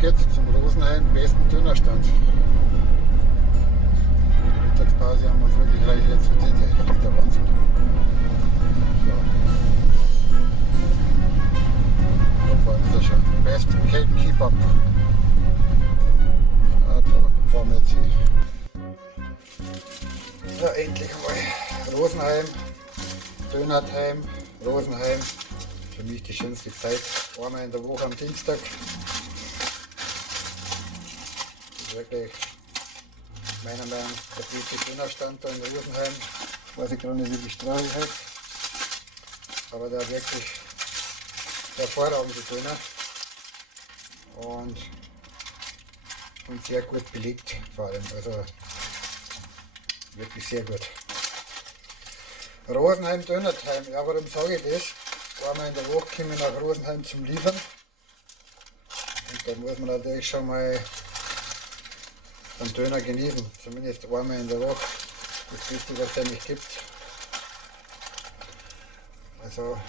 geht's zum Rosenheim besten Dönerstand. Mittagspause haben wir uns wirklich reichlich zu tun. Das ist der Wahnsinn. So. Da vorne ist er schon. Best Cake Kebab. Ja, da fahren wir jetzt hin. Ja, endlich mal. Rosenheim, Dönertime, Rosenheim. Für mich die schönste Zeit. Einmal in der Woche am Dienstag. Das ist wirklich meiner Meinung nach der beste Dönerstand da in Rosenheim. Weiß ich gerade nicht, wie die Straße heißt. Aber der wirklich hervorragende Döner. Und sehr gut belegt vor allem. Also wirklich sehr gut. Rosenheim Dönertime. Ja, warum sage ich das? Einmal in der Woche kommen wir nach Rosenheim zum Liefern. Und da muss man natürlich schon mal einen Döner genießen. Zumindest einmal in der Woche. Das Beste, was es eigentlich gibt. Also,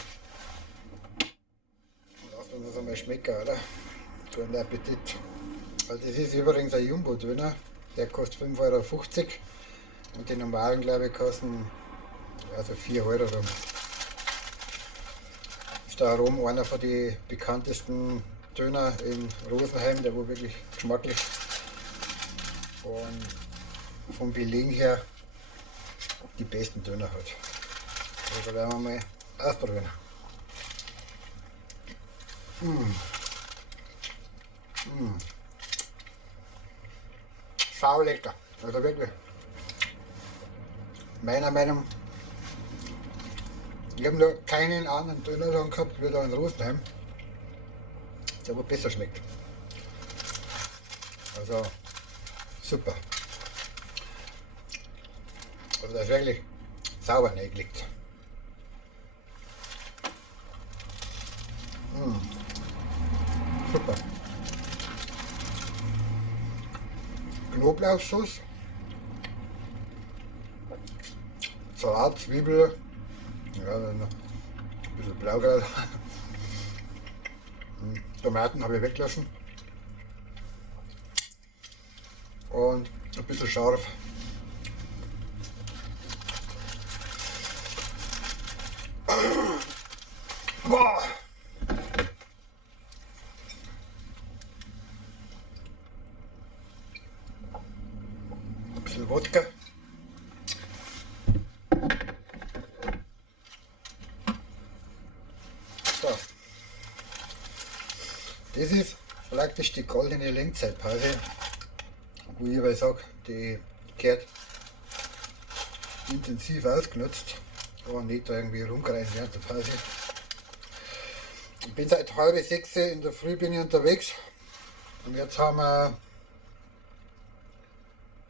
lassen wir uns einmal schmecken, oder? Guten Appetit. Also das ist übrigens ein Jumbo-Döner. Der kostet 5,50 €. Und die normalen, glaube ich, kosten also 4 € rum. Ist da rum einer von den bekanntesten Döner in Rosenheim, der wo wirklich geschmacklich und vom Belegen her die besten Döner hat. Also werden wir mal ausprobieren. Sau lecker, also wirklich. Meiner Meinung nach, ich habe noch keinen anderen Dönerladen gehabt wie da in Rosenheim, der wo besser schmeckt. Also super. Also das ist wirklich sauber reingelegt. Super. Knoblauchsauce, Salat, Zwiebel, ja, dann noch ein bisschen Blaukraut. Tomaten habe ich weggelassen. Und ein bisschen scharf. Boah. Ein bisschen Wodka. So. Das ist praktisch die goldene Lenkzeitpause, wo ich aber sage, die gehört intensiv ausgenutzt, aber nicht da irgendwie rumgereist während der Pause. Ich bin seit 5:30 in der Früh bin ich unterwegs und jetzt haben wir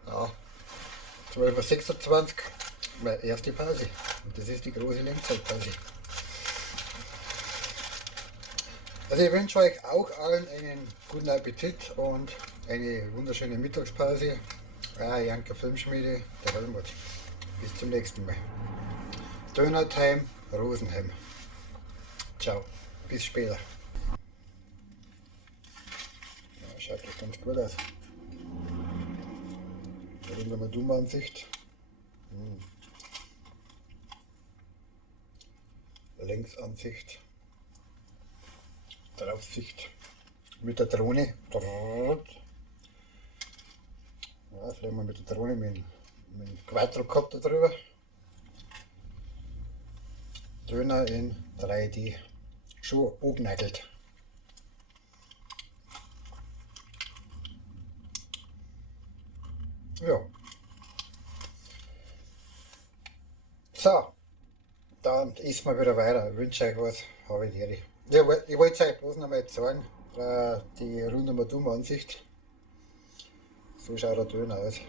ja, 12:26 Uhr, meine erste Pause und das ist die große Lenkzeitpause. Also ich wünsche euch auch allen einen guten Appetit und eine wunderschöne Mittagspause. Janka Filmschmiede, der Helmut. Bis zum nächsten Mal. Dönertime, Rosenheim. Ciao, bis später. Ja, schaut doch ganz gut aus. Da haben wir mal dumme Ansicht. Längsansicht. Draufsicht mit der Drohne. Ja, vielleicht mal mit der Drohne mit dem Quadrocopter drüber. Döner in 3D. Schon angenackelt. Ja. So, dann ist mal wieder weiter. Ich wünsche euch was. Habe ich dir. Ja, ich wollte euch bloß noch mal zeigen, die rundum Ansicht. So schaut der Döner aus.